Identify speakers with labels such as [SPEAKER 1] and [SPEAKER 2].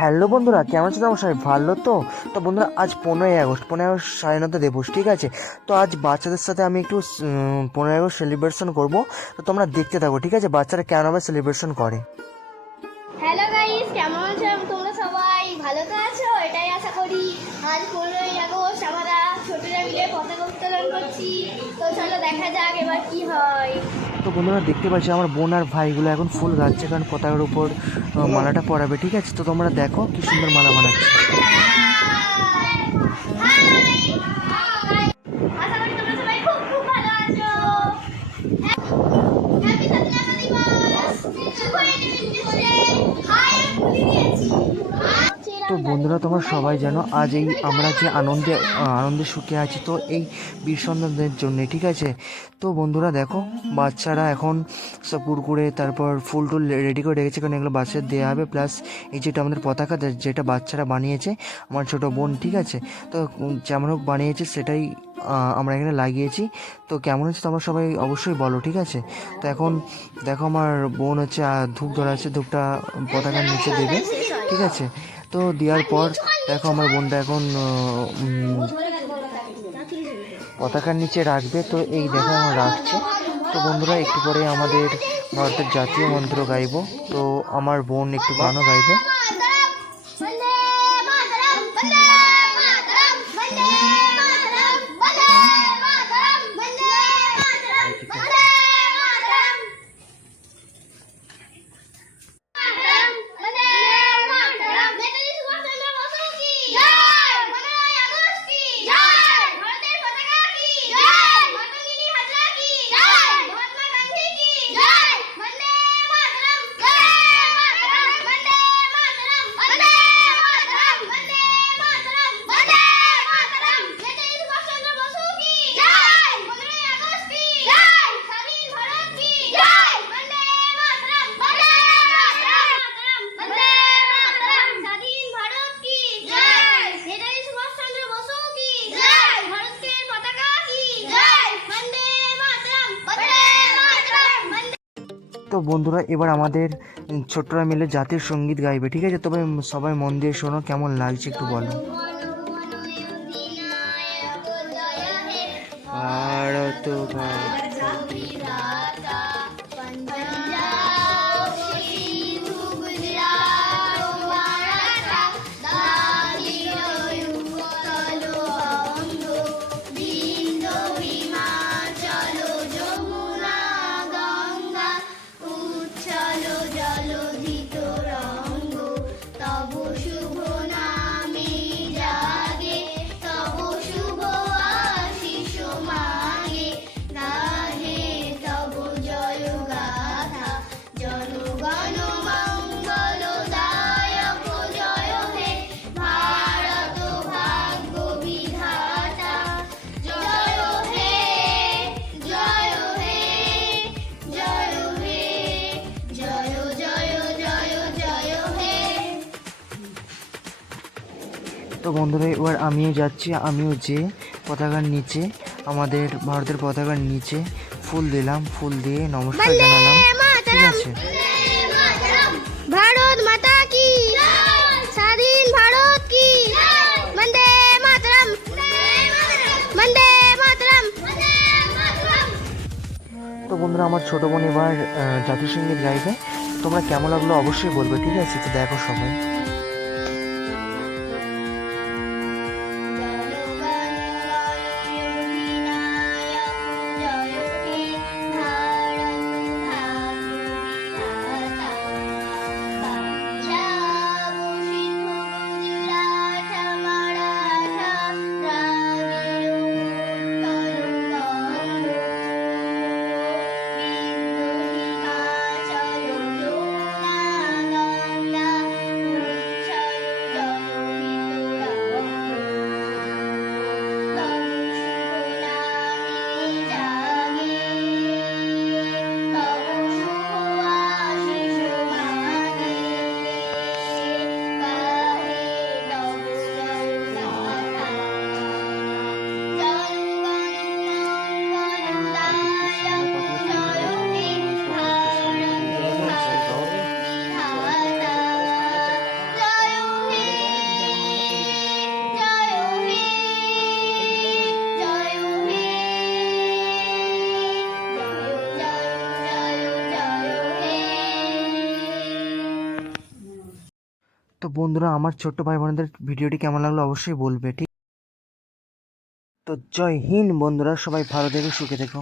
[SPEAKER 1] Hello বন্ধুরা, কেমন আছো তোমার? সবাই ভালো তো? তো বন্ধুরা, আজ পনেরোই আগস্ট পনেরোই আগস্ট স্বাধীনতা দিবস, ঠিক আছে? তো আজ বাচ্চাদের সাথে আমি একটু পনেরোই আগস্ট সেলিব্রেশন করব। তো তোমরা দেখতে থাকো, ঠিক আছে? বাচ্চারা কেমনভাবে সেলিব্রেশন করে?
[SPEAKER 2] হ্যালো গাইস কেমন আছো? তোমরা সবাই ভালো তো আছো? এটাই আশা করি। আজ পনেরোই আগস্ট, আমরা ছোটরা মিলে পতাকা উত্তোলন করছি। তো চলো দেখা যাক এবার কি হয়।
[SPEAKER 1] তো বন্ধুরা দেখতে পাচ্ছি, আমার বোন আর ভাইগুলো এখন ফুল গাচ্ছে কারণ পতাকার উপর মালাটা পরাবে, ঠিক আছে? তো তোমরা দেখো কি সুন্দর মালা বানাচ্ছে
[SPEAKER 2] আশা করি তোমরা সবাই খুব খুব ভালো আছো হ্যাপি স্বাধীনতা দিবস শুভ ইন্ডিপেন্ডেন্স হাই আমি ভুলে গিয়েছি
[SPEAKER 1] তো বন্ধুরা, তোমরা সবাই জানো, আজ এই আমরা যে আনন্দে আনন্দে সুখে আছি, তো এই বীর সন্তানদের জন্য, ঠিক আছে? তো বন্ধুরা, দেখো, বাচ্চারা এখন সব কুরকুরে, তারপর ফুল টুল রেডি করে রেখেছে, কারণ এগুলো বাচ্চাদের দেওয়া হবে। প্লাস এই যেটা আমাদের পতাকা যেটা বাচ্চারা বানিয়েছে, আমার ছোট বোন, ঠিক আছে? তো যেমন হোক বানিয়েছে, সেটাই আমরা এখানে লাগিয়েছি। তো কেমন হচ্ছে তোমরা সবাই অবশ্যই বলো, ঠিক আছে? তো এখন দেখো, আমার বোন হচ্ছে ধূপ ধরাচ্ছে, ধূপটা পতাকার নিচে দেবে, ঠিক আছে? তো দেওয়ার পর দেখো আমার বোনটা এখন পতাকার নিচে রাখবে। তো এই দেখো আমার রাখছে। তো বন্ধুরা, একটু পরে আমাদের ভারতের জাতীয় মন্ত্র গাইব। তো আমার বোন একটু গানও গাইবে
[SPEAKER 2] বন্দে মাতরম বন্দে মাতরম বন্দে মাতরম বন্দে মাতরম বন্দে মাতরম বন্দে মাতরম মাতরম বন্দে মাতরম নেতাজি সুভাষচন্দ্র বসু কি জয় পনেরোই আগস্ট কি জয় ভারতের পতাকা কি জয় পতঞ্জলি হাজরা কি জয় মহাত্মা গান্ধী কি জয় বন্দে মাতরম বন্দে মাতরম বন্দে মাতরম বন্দে মাতরম বন্দে মাতরম বন্দে মাতরম নেতাজি সুভাষচন্দ্র বসু কি জয় পনেরোই আগস্ট কি জয় স্বাধীন ভারত কি জয় বন্দে মাতরম বন্দে মাতরম বন্দে মাতরম স্বাধীন ভারত কি জয় নেতাজি সুভাষচন্দ্র বসু কি জয় ভারতের পতাকা কি জয় বন্দে মাতরম বন্দে মাতরম বন্দে
[SPEAKER 1] তো বন্ধুরা এবার আমাদের ছোট্টরা মিলে জাতীয় সংগীত গাইবে ঠিক আছে তবে সবাই মন দিয়ে শোনো কেমন লাগছে একটু বলো ভারত
[SPEAKER 2] জলধিত
[SPEAKER 1] তো বন্ধুরা এবার আমিও যাচ্ছি আমিও যে পতাকার নিচে আমাদের ভারতের পতাকার নিচে ফুল দিলাম ফুল দিয়ে নমস্কার জানালাম। ঠিক আছে?
[SPEAKER 2] ভারত মাতা কি? স্বাধীন ভারত কি? বন্দে মাতরম। বন্দে মাতরম।
[SPEAKER 1] তো বন্ধুরা আমার ছোট বোন এবার জাতীয় সংগীত গাইবে তোমরা কেমন লাগল অবশ্যই বলবে ঠিক আছে? তো দেখো সবাই। বন্ধুরা, আমার ছোট্ট ভাই বোনদের ভিডিওটি কেমন লাগল অবশ্যই বলবে, ঠিক? তো জয় হিন্দ বন্ধুরা, সবাই ভালো দেখো সুখে থেকো।